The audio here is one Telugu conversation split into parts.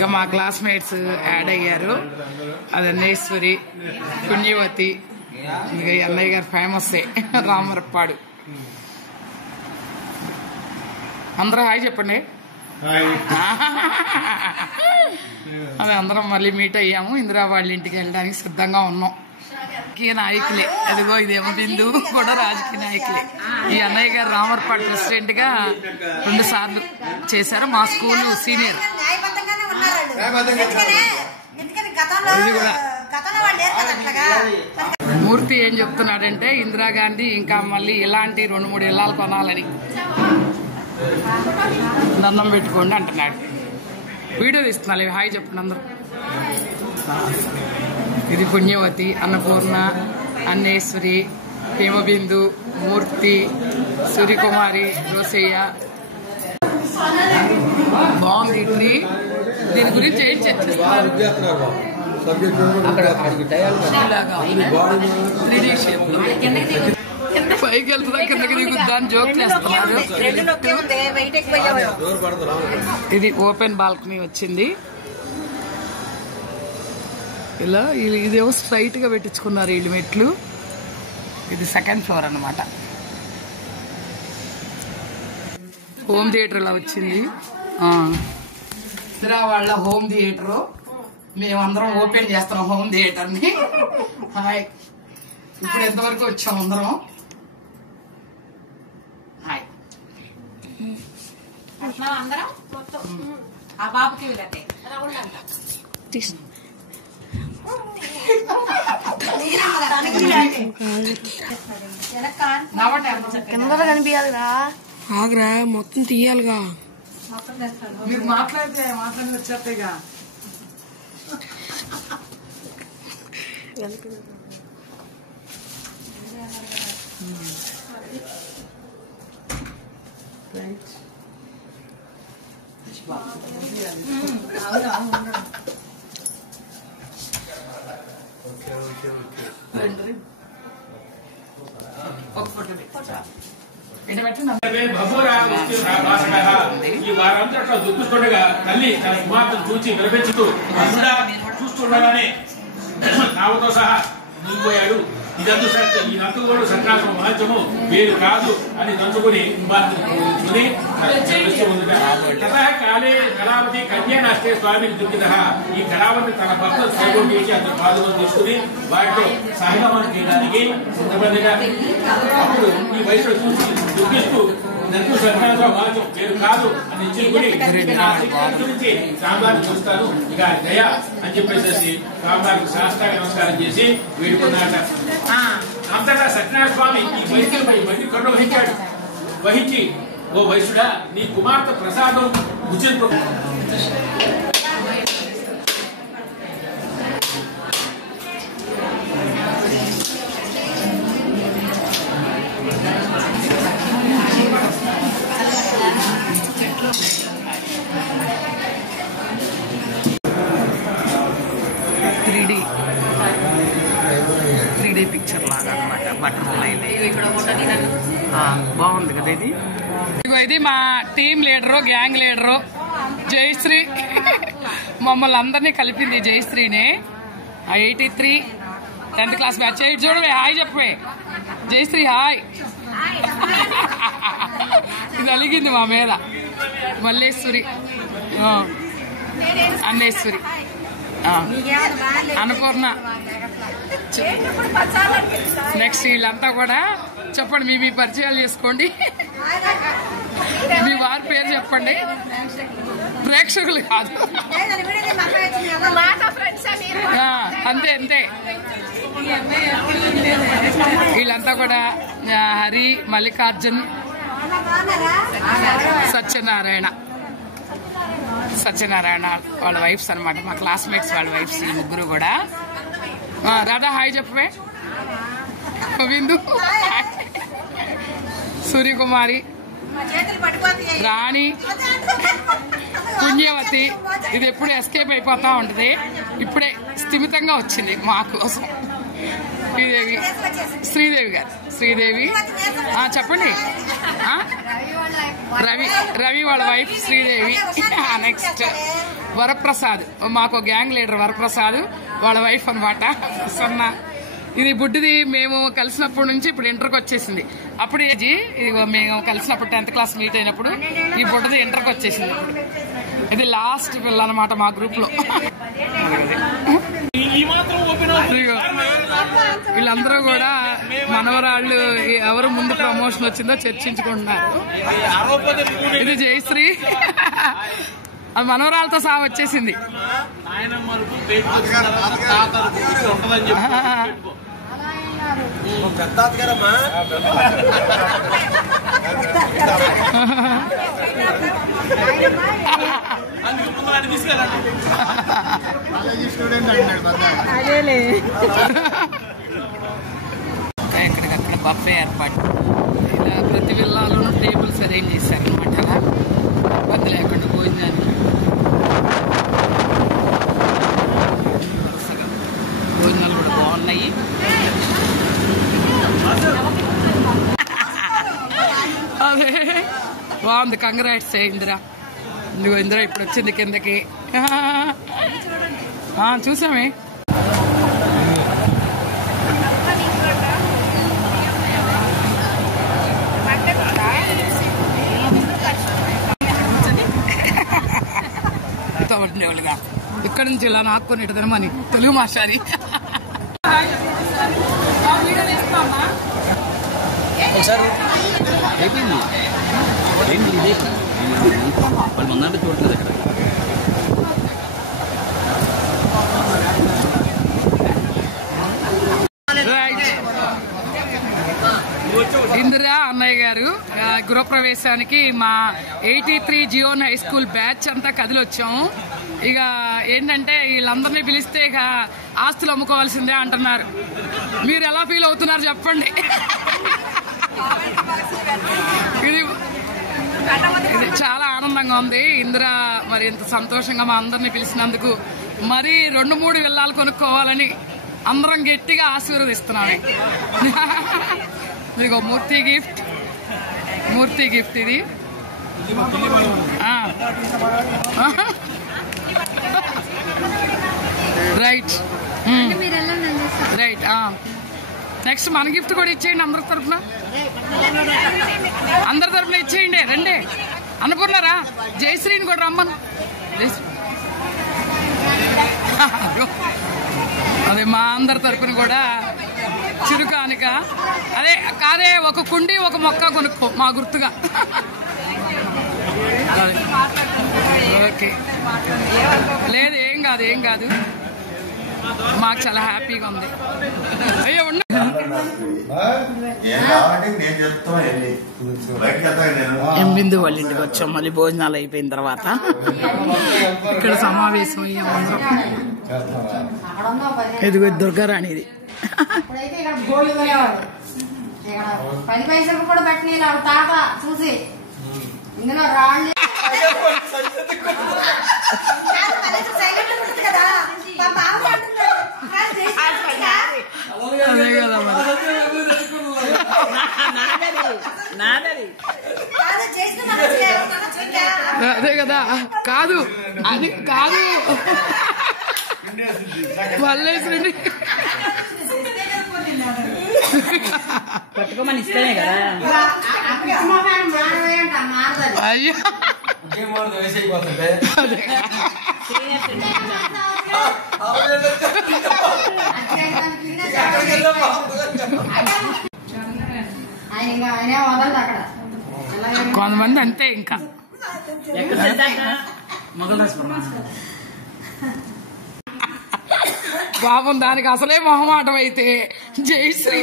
ఇక మా క్లాస్మేట్స్ యాడ్ అయ్యారు. అది అన్నేశ్వరి, పుణ్యవతి, ఇక అన్నయ్య గారు ఫేమస్ రామరప్పాడు. అందరూ హాయ్ చెప్పండి. అది అందరం మళ్ళీ మీట్ అయ్యాము. ఇందిరా వాళ్ళ ఇంటికి వెళ్ళడానికి సిద్ధంగా ఉన్నాం. రాజకీయ నాయకులే, అదిగో ఇదేమో బిందు కూడా రాజకీయ నాయకులే. ఈ అన్నయ్య గారు రామర్పాడు ప్రెసిడెంట్ గా 2 సార్లు చేశారు. మా స్కూల్ సీనియర్. ఇది కూడా మూర్తి ఏం చెప్తున్నాడంటే ఇందిరాగాంధీ ఇంకా మళ్ళీ ఇలాంటి 2-3 ఇళ్ళాలు కొనాలని దండం పెట్టుకోండి అంటున్నాడు. వీడియో తీస్తున్నా. హాయ్ చెప్పండి అందరూ. ఇది పుణ్యవతి, అన్నపూర్ణ, అన్నేశ్వరి, హేమబిందు, మూర్తి, సూర్యకుమారి, రోసయ్య. బాగుంది ట్రీ. దీని గురించి ఏం చర్చిస్తారు? పైకి వెళ్తుందా కిందకి దిగుద్దా అని జోక్ చేస్తున్నారు. ఇది ఓపెన్ బాల్కనీ వచ్చింది. ఇలా ఇదేమో స్ట్రైట్ గా పెట్టించుకున్నారు వీళ్ళు మెట్లు. ఇది 2nd ఫ్లోర్ అన్నమాట. హోమ్ థియేటర్ ఇలా వచ్చింది. ఇందిరా వాళ్ళ హోమ్ థియేటర్. మేమందరం ఓపెన్ చేస్తున్నాం హోమ్ థియేటర్ ని. హాయ్. ఇప్పుడు ఎంతవరకు వచ్చాం అందరం? హాయ్. ఆ బాబుకి కెమెరా కనిపించాలిగా. ఆగ్రా మొత్తం తీయాలిగా. మీరు మాట్లాడి వచ్చేస్తాయిగా. ఈ వారంతా దుఃఖిస్తుండగా తల్లి తన కుమార్తెను చూచి విలపించుతూ చూస్తుండగానే నావతో సహా నిలిపోయాడు. ఇదంతా ఈ నంతుగోడు సంక్రాంతి మహత్యము వేరు కాదు అని దంచుకుని కాలే కళావతి కన్యా నాస్తే స్వామిని దుఃఖిత. ఈ కళావతి తన భర్త సైగం చేసి అతని పాదములు తీసుకుని వాటితో సహగమనం చేయడానికి సిద్ధపడిగా అప్పుడు ఈ వయసులో చూసి దుఃఖిస్తూ నంతు సంక్రాంతి మహత్యం వేరు కాదు అని ఇచ్చుకుని నుంచి స్వామివారిని చూస్తాను ఇక దయ అని చెప్పేసి స్వామివారికి శాస్త్రానికి నమస్కారం చేసి వేడుకున్నాట. అంతటా సత్యనారాయణ స్వామి ఈ వైద్యులపై మంది కన్ను వహించి ఓ వైశ్యుడా నీ కుమార్తె ప్రసాదం ఉచిత 3D పిక్చర్ లాగా అనమాట. బటర్ఫ్లై బాగుంది కదా ఇది. ఇది మా team leader, gang leader Jayashree. మమ్మల్ని అందరినీ కలిపింది జయశ్రీనే. 83 10th క్లాస్ బ్యాచ్. చూడవే హాయ్ చెప్పవే జయశ్రీ. హాయ్. ఇది అలిగింది మా మీద. మల్లేశ్వరి, అన్నేశ్వరి, అన్నపూర్ణ. నెక్స్ట్ వీళ్ళంతా కూడా చెప్పండి, మీ పరిచయాలు చేసుకోండి. మీ వారి పేరు చెప్పండి. ప్రేక్షకులు కాదు, అంతే అంతే. వీళ్ళంతా కూడా హరి, మల్లికార్జున్, సత్యనారాయణ వాళ్ళ వైఫ్స్ అనమాట. మా క్లాస్మేట్స్ వాళ్ళ వైఫ్స్ ఈ ముగ్గురు కూడా. రాధా హాయ్ చెప్పవే. గోవిందు, సూర్యకుమారి, రాణి, పుణ్యవతి. ఇది ఎప్పుడు ఎస్కేప్ అయిపోతా ఉంటది, ఇప్పుడే స్థిమితంగా వచ్చింది మా కోసం. శ్రీదేవి గారు. శ్రీదేవి చెప్పండి. రవి వాళ్ళ వైఫ్ శ్రీదేవి. నెక్స్ట్ వరప్రసాద్, మాకు గ్యాంగ్ లీడర్ వరప్రసాద్, వాళ్ళ వైఫ్ అనమాట ప్రసన్న. ఇది బుడ్డిది మేము కలిసినప్పటి నుంచి ఇప్పుడు ఇంటర్కి వచ్చేసింది. అప్పుడు ఇదిగో మేము కలిసినప్పుడు 10th క్లాస్ మీట్ అయినప్పుడు ఈ బుడ్డది ఇంటర్కి వచ్చేసింది. ఇది లాస్ట్ పిల్ల అనమాట మా గ్రూప్ లో. వీళ్ళందరూ కూడా మనవరాళ్ళు ఎవరు ముందు ప్రమోషన్ వచ్చిందో చర్చించుకుంటున్నారు. ఇది జయశ్రీ, అది మనవరాలతో సహా వచ్చేసింది. ఎక్కడికక్కడ బఫే ఏర్పాటు, ఇలా ప్రతి విల్లాలోనూ టేబుల్స్ అరేంజ్ చేశారనమాట. అలా ఇబ్బంది లేకుండా భోజనాన్ని భోజనాలు కూడా బాగున్నాయి. అదే బాగుంది. కంగ్రాట్స్ ఇందిరా. ఇదిగో ఇందిరా ఇప్పుడు వచ్చింది కిందకి. చూసామే. ఉండేవాళ్ళుగా ఇక్కడ నుంచి ఇలా నాక్కుని ఇటు తినమని తెలుగు మాషారి. చూడలేదు అక్కడ. ఇందిరా అన్నయ్య గారు గృహప్రవేశానికి మా 83 జియోన్ హై స్కూల్ బ్యాచ్ అంతా కదిలొచ్చాము. ఇక ఏంటంటే వీళ్ళందరినీ పిలిస్తే ఇక ఆస్తులు అమ్ముకోవాల్సిందే అంటున్నారు. మీరు ఎలా ఫీల్ అవుతున్నారు చెప్పండి. ఇది చాలా ఆనందంగా ఉంది. ఇందిరా మరి ఇంత సంతోషంగా మా అందరినీ పిలిచినందుకు మరి 2-3 విల్లాలు కొనుక్కోవాలని అందరం గట్టిగా ఆశీర్వదిస్తున్నాను. ఇదిగో మూర్తి గిఫ్ట్ ఇది. Right right. నెక్స్ట్ మన గిఫ్ట్ కూడా ఇచ్చేయండి అందరి తరఫున ఇచ్చేయండి. రండి అన్నపూర్ణరా, జయశ్రీని కూడా రమ్మను. అదే మా అందరి తరఫున కూడా చిరుకానిక. అదే కాదే ఒక కుండి ఒక మొక్క కొనుక్కో మా గుర్తుగా. ఓకే లేదు ఏం కాదు మాకు చాలా హ్యాపీగా ఉంది. అయ్యో బిందు వాళ్ళ ఇంటికి వచ్చాం. మళ్ళీ భోజనాలు అయిపోయిన తర్వాత ఇక్కడ సమావేశం అయ్యాం అందరం. ఇదిగో దుర్గారాణిది. 10 పైసలు కూడా పెట్టిన తాత చూసి ఇందులో రాళ్ళు అదే కదా అదే కదా. కాదు అది కాదు వల్లేశ్వరి పట్టుకోమని ఇస్తేనే కదా. అయ్యో కొంతమంది అంతే. ఇంకా పాపం దానికి అసలే మొహమాటం అయితే జయశ్రీ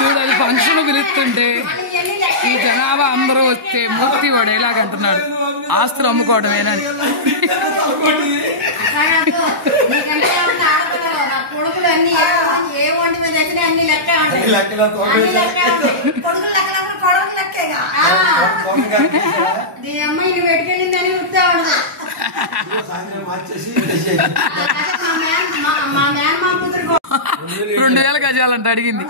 చూడాలి. ఫంక్షన్ పిలుస్తుంటే ఈ జనాభా అందరూ వస్తే మూర్తి వాడు ఎలాగంటున్నాడు ఆస్తులు అమ్ముకోవడమేనని. అమ్మాయి పెట్టుకెళ్ళిందని మా మేనమా కూతురు 2000 గజాలంట అడిగింది.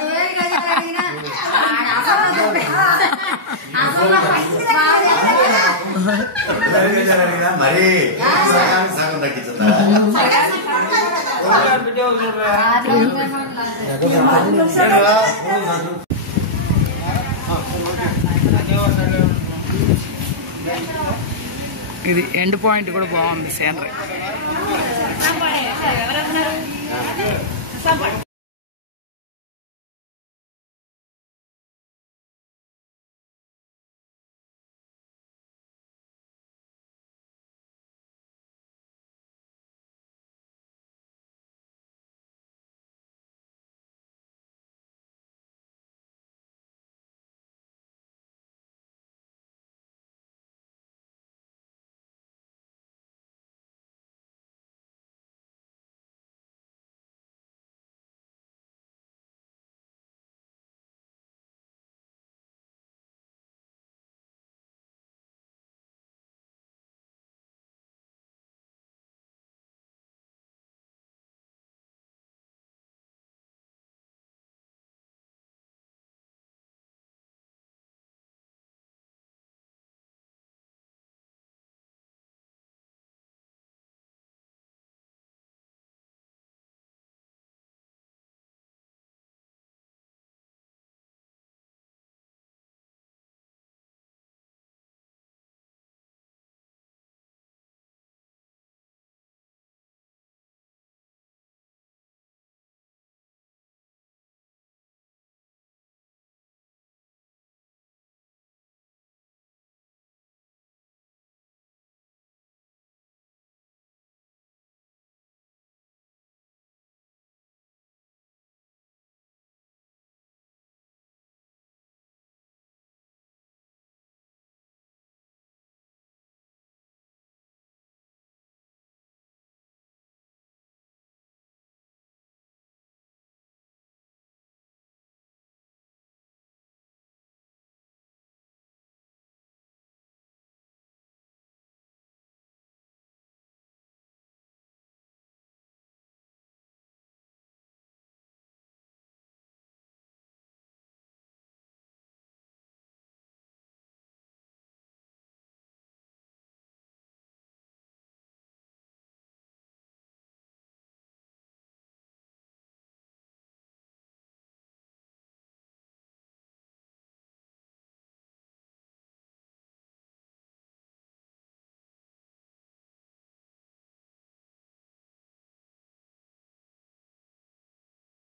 మరి సగం తగ్గించుందా? ఇది ఎండ్ పాయింట్ కూడా బాగుంది సీనరీ.